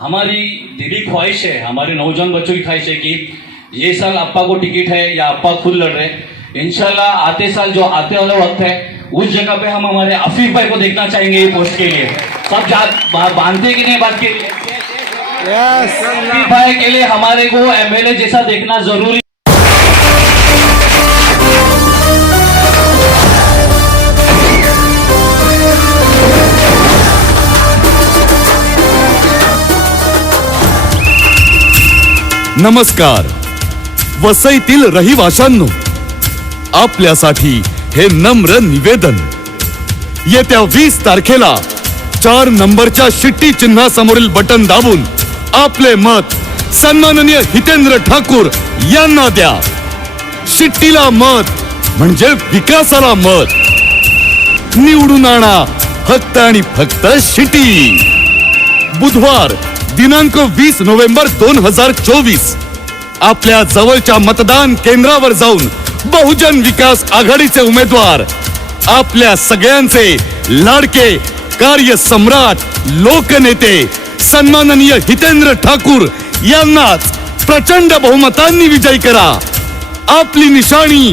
हमारी दिली ख्वाहिश है, हमारे नौजवान बच्चों की ख्वाहिश है कि ये साल अप्पा को टिकट है या अप्पा खुद लड़ रहे हैं। इंशाल्लाह आते साल जो आते वाला वक्त है उस जगह पे हम हमारे आफिफ भाई को देखना चाहेंगे ये पोस्ट के लिए। सब बांधते कि नहीं बात के लिए? आफिफ भाई के लिए हमारे को एमएलए जैसा देखना जरूरी। नमस्कार वसईतील रहिवाशांनो, आपल्यासाठी हे नम्र निवेदन। येत्या 20 तारखेला 4 नंबरच्या शिट्टी चिन्हासमोरील बटन दाबून आपले मत सन्माननीय हितेंद्र ठाकूर यांना द्या। शिट्टीला मत म्हणजे विकासाला मत। निवडून आणा फक्त आणि फक्त शिट्टी। बुधवार दिनांक 20 नोव्हेंबर 2024 आपल्या जवळच्या मतदान केंद्रावर जाऊन बहुजन विकास आघाडीचे उमेदवार आपल्या सगळ्यांचे लाडके कार्य सम्राट लोकनेते सन्माननीय हितेंद्र ठाकूर यांनाच प्रचंड बहुमतांनी विजयी करा। आपली निशाणी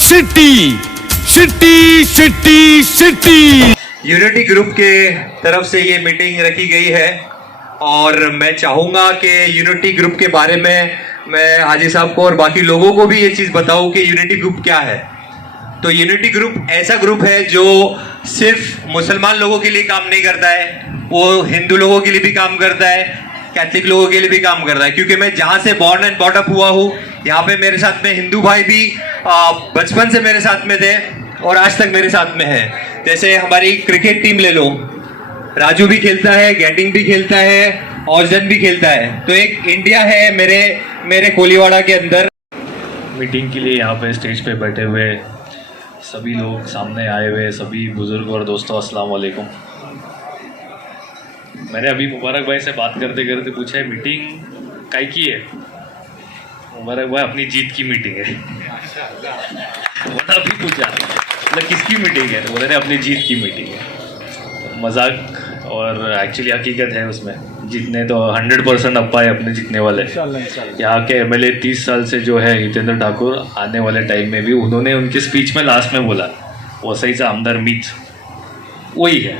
शिट्टी शिट्टी शिट्टी शिट्टी। यूनिटी ग्रुप के तरफ से ये मीटिंग रखी गई है और मैं चाहूंगा कि यूनिटी ग्रुप के बारे में मैं हाजी साहब को और बाकी लोगों को भी ये चीज़ बताऊं कि यूनिटी ग्रुप क्या है। तो यूनिटी ग्रुप ऐसा ग्रुप है जो सिर्फ मुसलमान लोगों के लिए काम नहीं करता है, वो हिंदू लोगों के लिए भी काम करता है, कैथलिक लोगों के लिए भी काम करता है। क्योंकि मैं जहाँ से बॉर्न एंड बॉट अप हुआ हूँ, यहाँ पे मेरे साथ में हिंदू भाई भी बचपन से मेरे साथ में थे और आज तक मेरे साथ में है। जैसे हमारी क्रिकेट टीम ले लो, राजू भी खेलता है, गैटिंग भी खेलता है, औजन भी खेलता है। तो एक इंडिया है मेरे कोलीवाड़ा के अंदर। मीटिंग के लिए यहाँ पे स्टेज पे बैठे हुए सभी लोग, सामने आए हुए सभी बुजुर्ग और दोस्तों, अस्सलाम वालेकुम। मैंने अभी मुबारक भाई से बात करते करते पूछा है मीटिंग काय की है? मुबारक भाई अपनी जीत की मीटिंग है। मैंने अभी पूछा मतलब किसकी मीटिंग है? तो बोले अपनी जीत की मीटिंग है। मजाक और एक्चुअली हकीकत है उसमें। जीतने तो 100% अप्पा है अपने जीतने वाले। यहाँ के एमएलए 30 साल से जो है हितेंद्र ठाकुर, आने वाले टाइम में भी उन्होंने उनके स्पीच में लास्ट में बोला वसई से आमदार मीत वही है।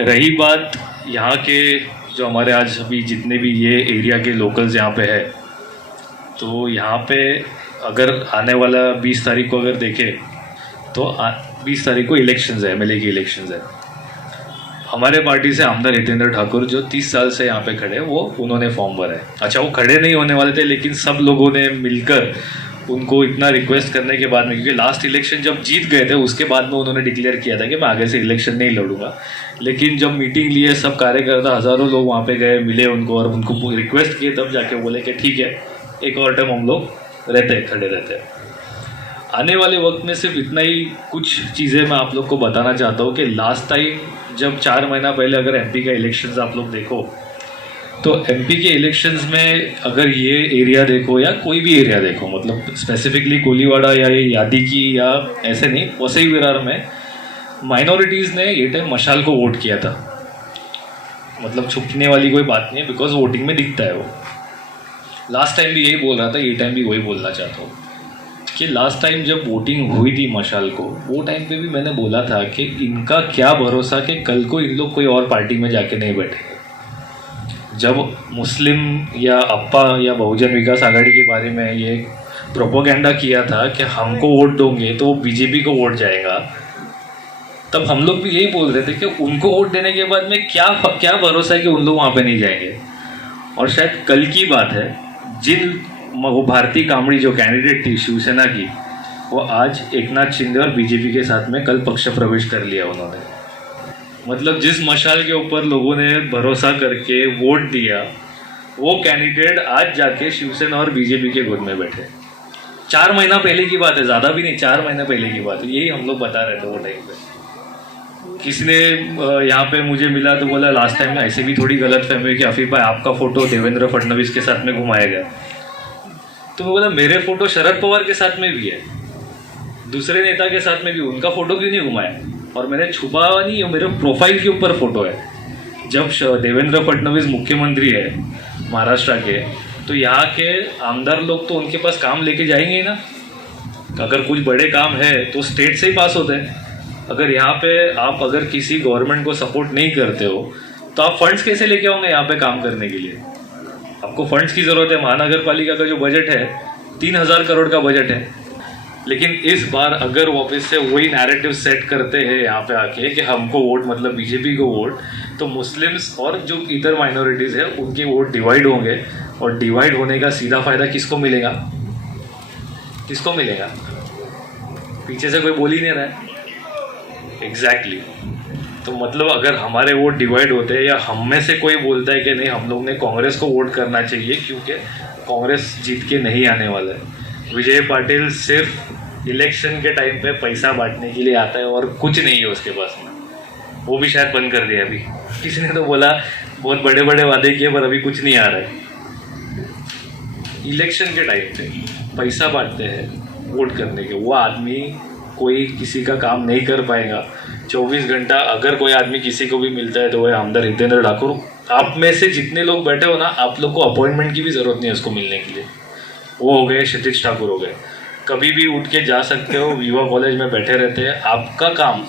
रही बात यहाँ के जो हमारे आज अभी जितने भी ये एरिया के लोकल्स यहाँ पे है, तो यहाँ पे अगर आने वाला 20 तारीख को अगर देखें तो 20 तारीख को इलेक्शंस है, एमएलए की इलेक्शंस है। हमारे पार्टी से आमदार हितेंद्र ठाकुर जो 30 साल से यहाँ पे खड़े, वो उन्होंने फॉर्म भरा है। अच्छा, वो खड़े नहीं होने वाले थे, लेकिन सब लोगों ने मिलकर उनको इतना रिक्वेस्ट करने के बाद में, क्योंकि लास्ट इलेक्शन जब जीत गए थे उसके बाद में उन्होंने डिक्लेयर किया था कि मैं आगे से इलेक्शन नहीं लड़ूंगा। लेकिन जब मीटिंग लिए सब कार्यकर्ता, हज़ारों लोग वहाँ पे गए, मिले उनको और उनको रिक्वेस्ट किए, तब जाके बोले कि ठीक है एक और टाइम हम लोग खड़े रहते हैं। आने वाले वक्त में सिर्फ इतना ही कुछ चीज़ें मैं आप लोग को बताना चाहता हूँ कि लास्ट टाइम जब 4 महीना पहले अगर एमपी का इलेक्शंस आप लोग देखो, तो एमपी के इलेक्शंस में अगर ये एरिया देखो या कोई भी एरिया देखो, मतलब स्पेसिफिकली कोलीवाड़ा या ये यादी की या ऐसे नहीं, वसई विरार में माइनॉरिटीज़ ने ये टाइम मशाल को वोट किया था। मतलब छुपने वाली कोई बात नहीं है, बिकॉज वोटिंग में दिखता है वो। लास्ट टाइम भी यही बोल रहा था, ये टाइम भी वही बोलना चाहता हूँ कि लास्ट टाइम जब वोटिंग हुई थी मशाल को, वो टाइम पे भी मैंने बोला था कि इनका क्या भरोसा कि कल को इन लोग कोई और पार्टी में जाके नहीं बैठे। जब मुस्लिम या अप्पा या बहुजन विकास आघाड़ी के बारे में ये प्रोपोगेंडा किया था कि हमको वोट दोगे तो बीजेपी को वोट जाएगा, तब हम लोग भी यही बोल रहे थे कि उनको वोट देने के बाद में क्या भरोसा है कि उन लोग वहाँ पे नहीं जाएंगे। और शायद कल की बात है, जिन वो भारती कामड़ी जो कैंडिडेट थी शिवसेना की, वो आज एकनाथ शिंदे और बीजेपी के साथ में कल पक्ष प्रवेश कर लिया उन्होंने। मतलब जिस मशाल के ऊपर लोगों ने भरोसा करके वोट दिया, वो कैंडिडेट आज जाके शिवसेना और बीजेपी के गोद में बैठे। 4 महीना पहले की बात है, ज़्यादा भी नहीं, 4 महीना पहले की बात है। यही हम लोग बता रहे थे वो टाइम पे। किसी ने यहाँ पे मुझे मिला तो बोला लास्ट टाइम में ऐसे भी थोड़ी गलत फहमी हुई कि आफिफ भाई आपका फ़ोटो देवेंद्र फडणवीस के साथ में घुमाया गया। तो मैं बोला मेरे फोटो शरद पवार के साथ में भी है, दूसरे नेता के साथ में भी, उनका फोटो क्यों नहीं घुमाया? और मैंने छुपा नहीं, मेरे प्रोफाइल के ऊपर फोटो है। जब देवेंद्र फडणवीस मुख्यमंत्री है महाराष्ट्र के, तो यहाँ के आमदार लोग तो उनके पास काम लेके जाएंगे ही ना। अगर कुछ बड़े काम है तो स्टेट से ही पास होते हैं। अगर यहाँ पे आप अगर किसी गवर्नमेंट को सपोर्ट नहीं करते हो तो आप फंड्स कैसे लेके आओगे यहाँ पे काम करने के लिए? आपको फंड्स की ज़रूरत है। महानगर पालिका का जो बजट है 3000 करोड़ का बजट है। लेकिन इस बार अगर वापस से वही नैरेटिव सेट करते हैं यहाँ पे आके कि हमको वोट मतलब बीजेपी को वोट, तो मुस्लिम्स और जो इधर माइनॉरिटीज़ है उनके वोट डिवाइड होंगे। और डिवाइड होने का सीधा फायदा किसको मिलेगा? किसको मिलेगा? पीछे से कोई बोल ही नहीं रहा है। एग्जैक्टली तो मतलब अगर हमारे वोट डिवाइड होते हैं या हम में से कोई बोलता है कि नहीं हम लोग ने कांग्रेस को वोट करना चाहिए क्योंकि कांग्रेस जीत के नहीं आने वाला है। विजय पाटिल सिर्फ इलेक्शन के टाइम पे पैसा बांटने के लिए आता है और कुछ नहीं है उसके पास में। वो भी शायद बंद कर दिया अभी। किसी ने तो बोला बहुत बड़े बड़े वादे किए पर अभी कुछ नहीं आ रहा है। इलेक्शन के टाइम पे पैसा बांटते हैं वोट करने के। वो आदमी कोई किसी का काम नहीं कर पाएगा। 24 घंटा अगर कोई आदमी किसी को भी मिलता है तो वह आमदार हितेंद्र ठाकुर। आप में से जितने लोग बैठे हो ना, आप लोग को अपॉइंटमेंट की भी ज़रूरत नहीं है उसको मिलने के लिए। वो हो गए क्षितिज ठाकुर हो गए, कभी भी उठ के जा सकते हो। विवा कॉलेज में बैठे रहते हैं। आपका काम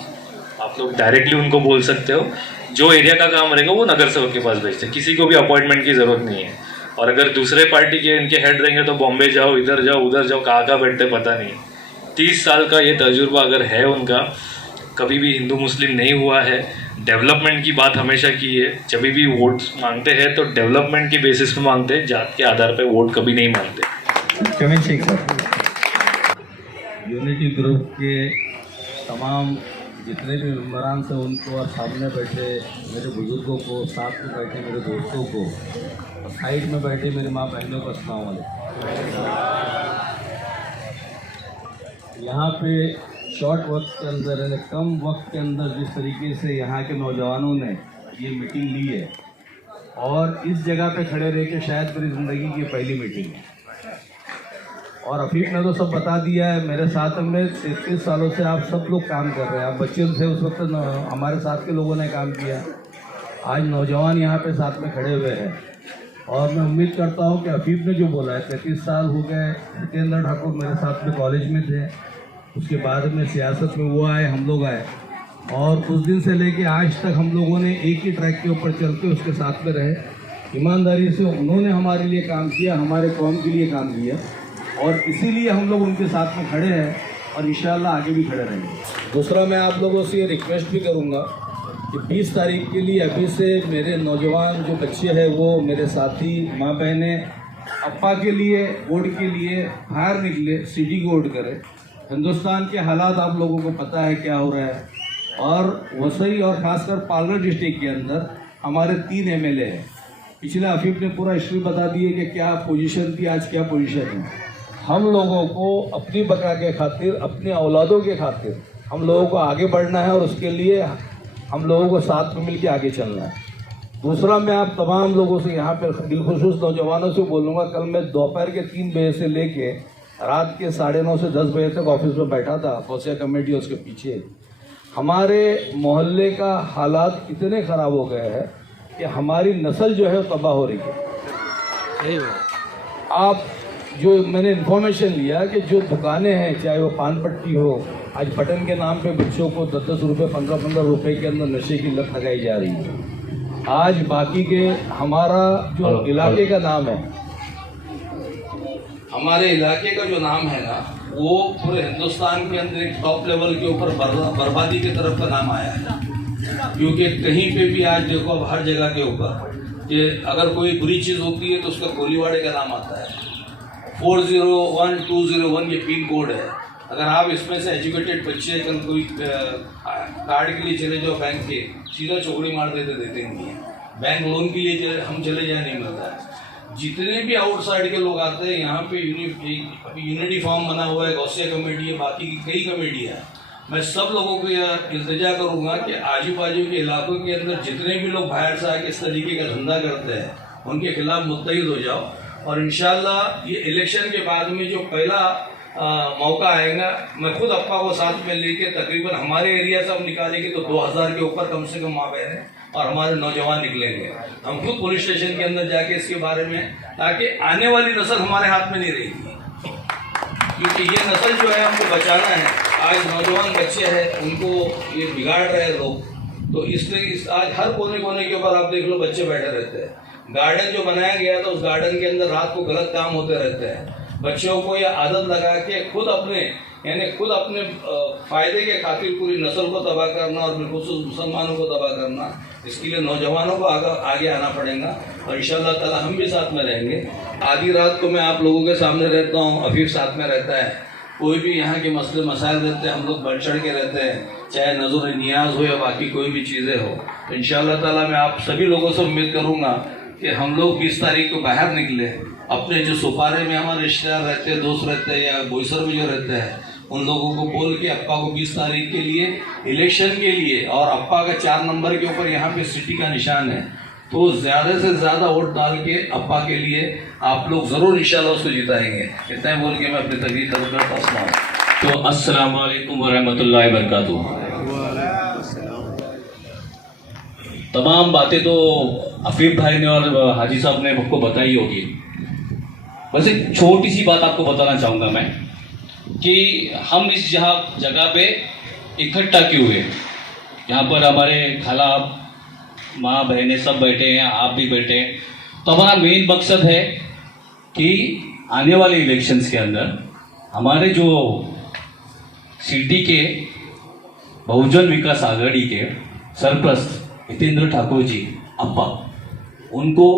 आप लोग डायरेक्टली उनको बोल सकते हो। जो एरिया का काम रहेगा वो नगर सेवक के पास भेजते हैं। किसी को भी अपॉइंटमेंट की ज़रूरत नहीं है। और अगर दूसरे पार्टी के इनके हेड रहेंगे तो बॉम्बे जाओ, इधर जाओ, उधर जाओ, कहाँ बैठते पता नहीं। 30 साल का ये तजुर्बा अगर है उनका, कभी भी हिंदू मुस्लिम नहीं हुआ है। डेवलपमेंट की बात हमेशा की है। जब भी वोट मांगते हैं तो डेवलपमेंट के बेसिस पे मांगते हैं, जात के आधार पे वोट कभी नहीं मांगते। यूनिटी ग्रुप के तमाम जितने भी मेम्बरान से उनको और सामने बैठे मेरे बुजुर्गों को, साथ में बैठे मेरे दोस्तों को और साइड में बैठे मेरी माँ बहनों को अस्सलाम वालेकुम। यहाँ पे शॉर्ट वक्त के अंदर यानी कम वक्त के अंदर जिस तरीके से यहाँ के नौजवानों ने ये मीटिंग ली है और इस जगह पे खड़े रह के शायद मेरी ज़िंदगी की पहली मीटिंग है। और अफीफ ने तो सब बता दिया है। मेरे साथ में 33 सालों से आप सब लोग काम कर रहे हैं। आप बच्चे थे उस वक्त हमारे साथ के लोगों ने काम किया। आज नौजवान यहाँ पे साथ में खड़े हुए हैं और मैं उम्मीद करता हूँ कि अफीफ ने जो बोला है 33 साल हो गए। हितेंद्र ठाकुर मेरे साथ में कॉलेज में थे, उसके बाद में सियासत में वो आए, हम लोग आए और उस दिन से लेके आज तक हम लोगों ने एक ही ट्रैक के ऊपर चल के उसके साथ में रहे। ईमानदारी से उन्होंने हमारे लिए काम किया, हमारे कौम के लिए काम किया और इसीलिए हम लोग उनके साथ में खड़े हैं और इंशाल्लाह आगे भी खड़े रहेंगे। दूसरा, मैं आप लोगों से ये रिक्वेस्ट भी करूँगा कि 20 तारीख के लिए अभी से मेरे नौजवान जो बच्चे हैं वो मेरे साथी माँ बहनें अप्पा के लिए वोट के लिए बाहर निकले, सिटी को वोट करें। हिंदुस्तान के हालात आप लोगों को पता है क्या हो रहा है और वसई और ख़ासकर पालघर डिस्ट्रिक्ट के अंदर हमारे 3 MLA हैं। पिछले अफीफ ने पूरा हिस्ट्री बता दी है कि क्या पोजीशन थी, आज क्या पोजीशन है। हम लोगों को अपनी बका के खातिर, अपने औलादों के खातिर हम लोगों को आगे बढ़ना है और उसके लिए हम लोगों को साथ में मिल के आगे चलना है। दूसरा, मैं आप तमाम लोगों से यहाँ पर बिलखुसूस नौजवानों से बोलूँगा, कल मैं दोपहर के 3 बजे से लेके रात के 9:30 से 10 बजे तक ऑफिस में बैठा था। फौसिया कमेटी उसके पीछे हमारे मोहल्ले का हालात इतने ख़राब हो गए हैं कि हमारी नस्ल जो है वो तबाह हो रही है। आप जो मैंने इन्फॉर्मेशन लिया कि जो दुकानें हैं, चाहे वो पान पट्टी हो, आज बटन के नाम पे बच्चों को 10-10 रुपये 15-15 रुपये के अंदर नशे की लत लगाई जा रही है। आज बाकी के हमारा जो इलाके का नाम है, हमारे इलाके का जो नाम है ना, वो पूरे हिंदुस्तान के अंदर एक टॉप लेवल के ऊपर बर्बादी की तरफ का नाम आया है। क्योंकि कहीं पे भी आज देखो, अब हर जगह के ऊपर कि अगर कोई बुरी चीज़ होती है तो उसका गोलीवाड़े का नाम आता है। 401201 ये पिन कोड है। अगर आप इसमें से एजुकेटेड बच्चे कल कोई कार्ड के लिए चले जाओ बैंक के, सीधा चौकड़ी मार देते नहीं है। बैंक लोन के लिए हम चले जाए नहीं मिलता है। जितने भी आउटसाइड के लोग आते हैं यहाँ पे अभी यूनिटी फॉर्म बना हुआ है, गौसिया कमेटी है, बाकी की कई कमेटी है। मैं सब लोगों को यह इल्तिजा करूँगा कि आजू बाजू के इलाकों के अंदर जितने भी लोग बाहर से आके इस तरीके का धंधा करते हैं उनके खिलाफ मुत्तहिद हो जाओ और इंशाल्लाह ये इलेक्शन के बाद में जो पहला मौका आएगा, मैं खुद अप्पा को साथ में लेके तकरीबन हमारे एरिया से हम निकालेंगे तो 2000 के ऊपर कम से कम माँ बहन और हमारे नौजवान निकलेंगे। हम खुद पुलिस स्टेशन के अंदर जाके इसके बारे में, ताकि आने वाली नस्ल हमारे हाथ में नहीं रहेगी, क्योंकि ये नस्ल जो है हमको बचाना है। आज नौजवान बच्चे हैं, उनको ये बिगाड़ रहे हैं लोग, तो इसलिए आज हर कोने कोने के ऊपर आप देख लो बच्चे बैठे रहते हैं। गार्डन जो बनाया गया था उस गार्डन के अंदर रात को गलत काम होते रहते हैं। बच्चों को यह आदत लगा के खुद अपने फायदे के खातिर पूरी नस्ल को तबाह करना और बिलखुसूस मुसलमानों को तबाह करना, इसके लिए नौजवानों को आगे आना पड़ेगा और इंशाअल्लाह ताला हम भी साथ में रहेंगे। आधी रात को मैं आप लोगों के सामने रहता हूँ, अफीफ साथ में रहता है, कोई भी यहाँ के मसले मसाइल रहते हैं, हम लोग बढ़ चढ़ के रहते हैं, चाहे नज़र नियाज हो या बाकी कोई भी चीज़ें हो। तो इंशाअल्लाह ताला मैं आप सभी लोगों से उम्मीद करूँगा कि हम लोग 20 तारीख को बाहर निकले, अपने जो सुपारे में हमारे रिश्तेदार रहते हैं, दोस्त रहते हैं या बोईसर में जो रहते हैं, उन लोगों को बोल के अप्पा को 20 तारीख के लिए इलेक्शन के लिए, और अप्पा का 4 नंबर के ऊपर यहाँ पे सिटी का निशान है, तो ज़्यादा से ज़्यादा वोट डाल के अप्पा के लिए आप लोग ज़रूर इंशाल्लाह उसको जिताएंगे। इतना ही बोल के मैं अपनी तकरीर करता हूँ। तो अस्सलाम वालेकुम वरहमतुल्लाहि वबरकातुहू। तमाम बातें तो अफीफ भाई ने और हाजी साहब ने आपको बताई होगी। बस एक छोटी सी बात आपको बताना चाहूँगा मैं कि हम इस जगह पे इकट्ठा क्यों हुए। यहाँ पर हमारे खाला माँ बहनें सब बैठे हैं, आप भी बैठे हैं। तो हमारा मेन मकसद है कि आने वाले इलेक्शंस के अंदर हमारे जो सिटी के बहुजन विकास आघाड़ी के सरप्रस्त हितेंद्र ठाकुर जी अप्पा, उनको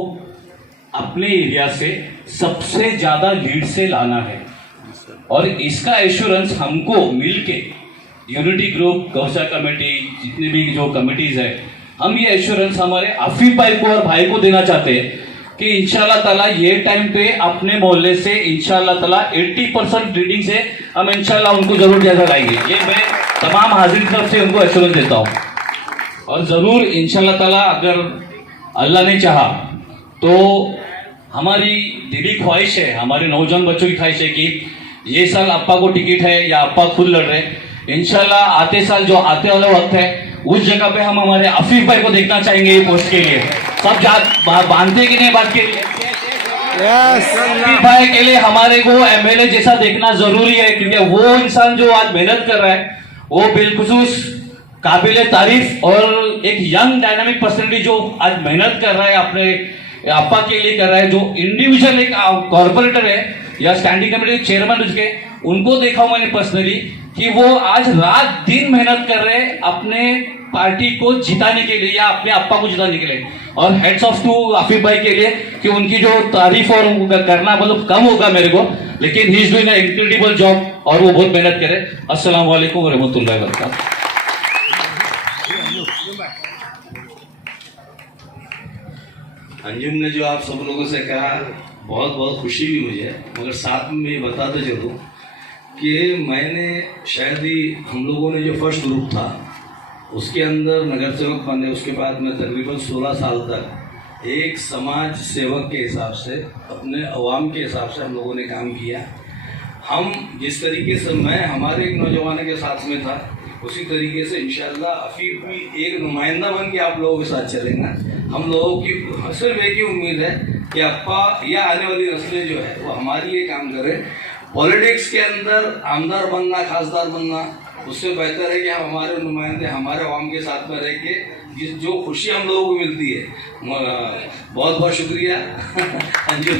अपने एरिया से सबसे ज़्यादा लीड से लाना है और इसका एश्योरेंस हमको मिलके यूनिटी ग्रुप, गौसा कमेटी, जितने भी जो कमिटीज है, हम ये एश्योरेंस हमारे आफिफ भाई को और भाई को देना चाहते हैं कि इंशाल्लाह ताला ये टाइम पे अपने मोहल्ले से इंशाल्लाह ताला 80% रीडिंग से हम इंशाल्लाह उनको जरूर जगह लाएंगे। ये मैं तमाम हाजिर तरफ से उनको एश्योरेंस देता हूँ और ज़रूर इंशाल्लाह ताला अगर अल्लाह ने चाहा तो हमारी दिली ख्वाहिश है, हमारे नौजवान बच्चों की ख्वाहिश है कि ये साल अप्पा को टिकट है या अप्पा खुद लड़ रहे हैं। इंशाल्लाह आते साल जो आते वाला वक्त है उस जगह पे हम हमारे आफिफ भाई को देखना चाहेंगे ये पोस्ट के लिए। सब बांधते कि नहीं बात के लिए? आफिफ भाई के लिए हमारे को एमएलए जैसा देखना जरूरी है, क्योंकि वो इंसान जो आज मेहनत कर रहा है वो बिलखुसूस काबिल तारीफ और एक यंग डायनामिक पर्सनैलिटी जो आज मेहनत कर रहा है अपने अप्पा के लिए कर रहा है, जो इंडिविजुअल एक कॉर्पोरेटर है या स्टैंडिंग कमेटी चेयरमैन उसके, उनको देखा हूं मैंने पर्सनली कि वो आज रात दिन मेहनत कर रहे हैं अपने पार्टी को जिताने के लिए या अपने अप्पा को जिताने के लिए। और हेड्स ऑफ टू आफिफ भाई के लिए कि उनकी जो तारीफ और करना मतलब कम होगा मेरे को, लेकिन he is doing an incredible job और वो बहुत मेहनत करे। अस्सलाम वालेकुम रहमतुल्लाहि व बरकातहू। अंजुम ने जो आप सब लोगों से कहा बहुत बहुत खुशी भी मुझे है, मगर साथ में ये बताते चलूँ कि मैंने शायद ही हम लोगों ने जो फर्स्ट ग्रुप था उसके अंदर नगर सेवक बने, उसके बाद में तकरीबन 16 साल तक एक समाज सेवक के हिसाब से अपने अवाम के हिसाब से हम लोगों ने काम किया। हम जिस तरीके से मैं हमारे एक नौजवान के साथ में था उसी तरीके से इंशाअल्लाह अफीफ भी एक नुमाइंदा बन के आप लोगों के साथ चलेगा। हम लोगों की सिर्फ एक ही उम्मीद है कि अप्पा या आने वाली नस्लें जो है वो हमारे लिए काम करें। पॉलिटिक्स के अंदर आमदार बनना, खासदार बनना, उससे बेहतर है कि हम हमारे नुमाइंदे हमारे अवाम के साथ में रह के जो खुशी हम लोगों को मिलती है। बहुत बहुत शुक्रिया अंजुम।